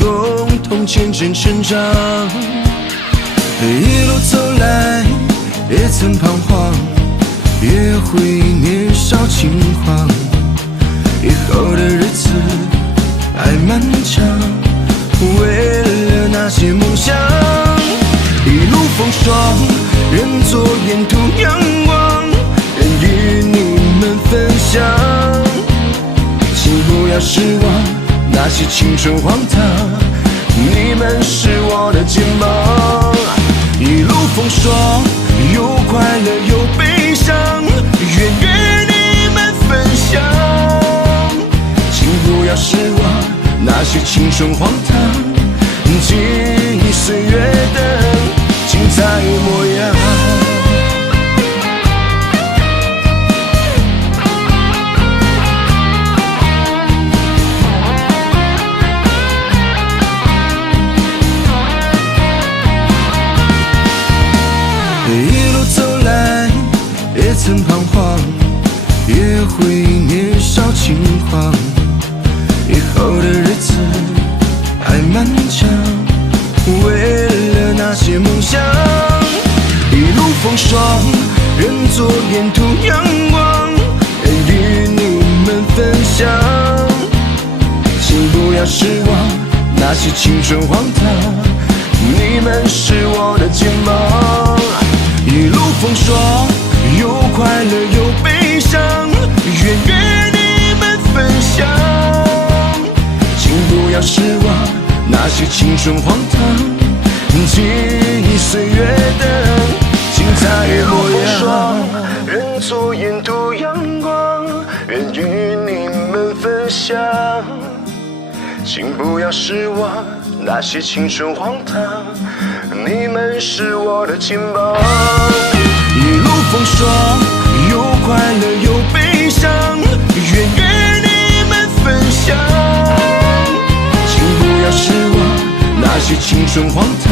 共同见证成长。一路走来，也曾彷徨，也回忆年少轻狂。以后的日子还漫长，为了那些梦想，一路风霜，人作沿途阳光，愿与你们分享。请不要失望，那些青春荒唐，你们是我的肩膀。一路风霜，有快乐有悲伤，愿与你们分享。请不要失望，那些青春荒唐，记忆岁月的精彩模样。一路走来，也曾彷徨，也回忆年少轻狂。以后的日子还漫长，为了那些梦想。一路风霜，人作沿途阳光，愿与你们分享。请不要失望，那些青春荒唐，你们是我的肩膀。一路风霜，有快乐有悲伤，愿与你们分享。请不要失望，那些青春荒唐，记忆岁月的精彩模样。人作沿途阳光，愿与你们分享。请不要失望，那些青春荒唐，你们是我的肩膀。一路风霜，有快乐有悲伤，愿与你们分享。请不要失望，那些青春荒唐。